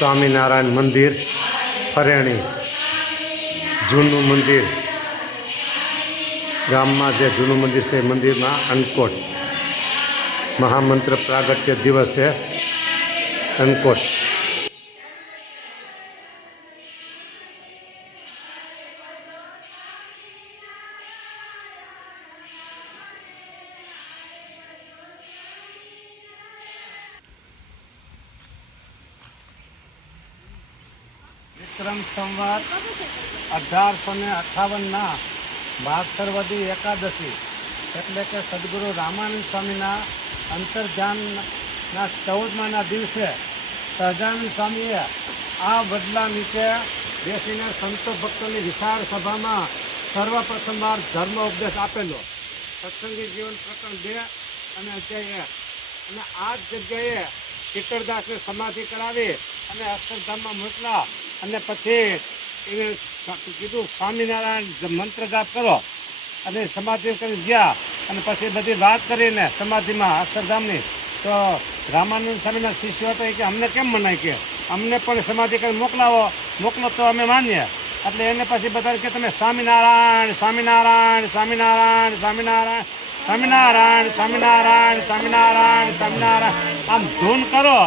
સ્વામિનારાયણ મંદિર ફરેણી જૂનું મંદિર ગામમાં જે જૂનું મંદિર છે એ મંદિરમાં અન્નકોટ મહામંત્ર પ્રાગટ્ય દિવસે અન્નકોટ વિક્રમ સંવત 1858 ભાસ્કરવદી એકાદશી એટલે કે સદગુરુ રામાનંદ સ્વામીના અંતર્ધ્યાનના 14માના દિવસે સહજાનંદ સ્વામીએ આ વડલા નીચે બેસીને સંતો ભક્તોની વિશાળ સભામાં સર્વપ્રથમવાર ધર્મ ઉપદેશ આપેલો. સત્સંગી જીવન પ્રકરણ 2 અને અધ્યાય 1. અને આ જ જગ્યાએ ચિત્તરદાસને સમાધિ કરાવી અને અક્ષરધામમાં મોકલા અને પછી એને કીધું સ્વામિનારાયણ મંત્ર જાપ કરો અને સમાધિ કરી ગયા. અને પછી બધી વાત કરીને સમાધિમાં અક્ષરધામની તો રામાનંદ સ્વામીના શિષ્યો હતા કે અમને કેમ મનાય કે અમને પણ સમાધિ કરી મોકલો તો અમે માનીએ. એટલે એને પછી બધા કે તમે સ્વામિનારાયણ સ્વામિનારાયણ સ્વામિનારાયણ સ્વામિનારાયણ સ્વામિનારાયણ સ્વામિનારાયણ સ્વામિનારાયણ સ્વામિનારાયણ આમ ધૂન કરો.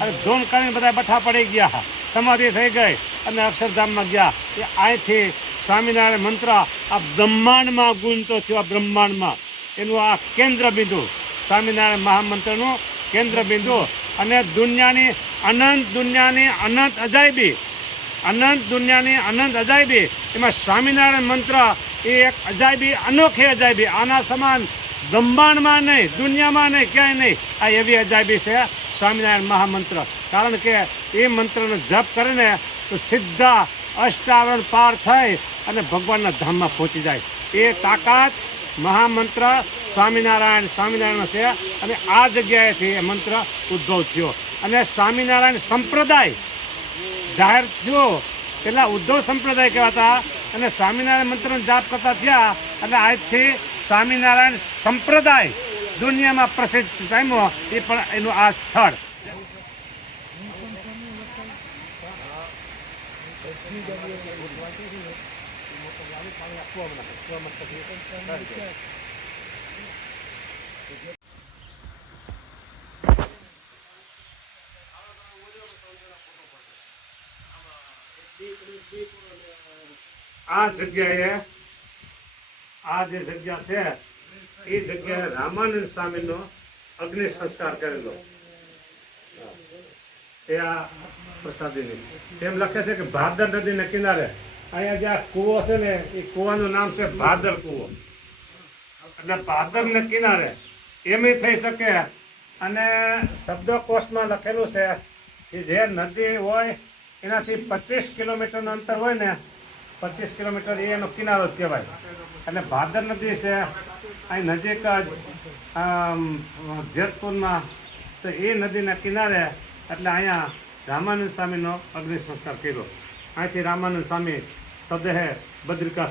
અને ધૂન કરીને બધા બઠા પડી ગયા, સમાધિ થઈ ગઈ અને અક્ષરધામમાં ગયા. એ અહીંથી સ્વામિનારાયણ મંત્ર આ બ્રહ્માંડમાં ગુંજતો થયો. આ બ્રહ્માંડમાં એનું આ કેન્દ્ર બિંદુ સ્વામિનારાયણ મહામંત્રનું કેન્દ્ર બિંદુ. અને દુનિયાની અનંત અજાયબી એમાં સ્વામિનારાયણ મંત્ર એ એક અજાયબી, અનોખી અજાયબી. આના સમાન બ્રહ્માંડમાં નહીં, દુનિયામાં નહીં, ક્યાંય નહીં. આ એવી અજાયબી છે સ્વામિનારાયણ મહામંત્ર. કારણ કે એ મંત્રનો જપ કરે તો સીધા અષ્ટાવરણ પાર થઈ અને ભગવાનના ધામમાં પહોંચી જાય. એ તાકાત મહામંત્ર સ્વામિનારાયણ છે. અને આ જગ્યાએથી એ મંત્ર ઉદ્ભવ થયો અને સ્વામિનારાયણ સંપ્રદાય જાહેર થયો. પહેલાં ઉદ્ધવ સંપ્રદાય કહેવાતા અને સ્વામિનારાયણ મંત્રનો જાપ કરતા થયા અને આજથી સ્વામિનારાયણ સંપ્રદાય દુનિયામાં પ્રસિદ્ધ પામ્યો. એ પણ એનું આ સ્થળ. આ જગ્યાએ આ જે જગ્યા છે એ જગ્યાએ રામાનંદ સ્વામીનો અગ્નિ સંસ્કાર કરેલો. એ આ પ્રસાદીની એમ લખે છે કે ભાદર નદીના કિનારે અહીંયા જે આ કૂવો છે ને એ કૂવાનું નામ છે ભાદર કૂવો. એટલે ભાદરના કિનારે એમ થઈ શકે. અને શબ્દકોશમાં લખેલું છે કે જે નદી હોય એનાથી 25 કિલોમીટરનું અંતર હોય ને, 25 કિલોમીટર એનો કિનારો જ કહેવાય. અને ભાદર નદી છે અહીં નજીક જ જેતપુરમાં. તો એ નદીના કિનારે એટલે અહીંયા રામાનંદ સ્વામીનો અગ્નિ સંસ્કાર કર્યો. અહીંથી રામાનંદ સ્વામી સદેહ બદ્રિકા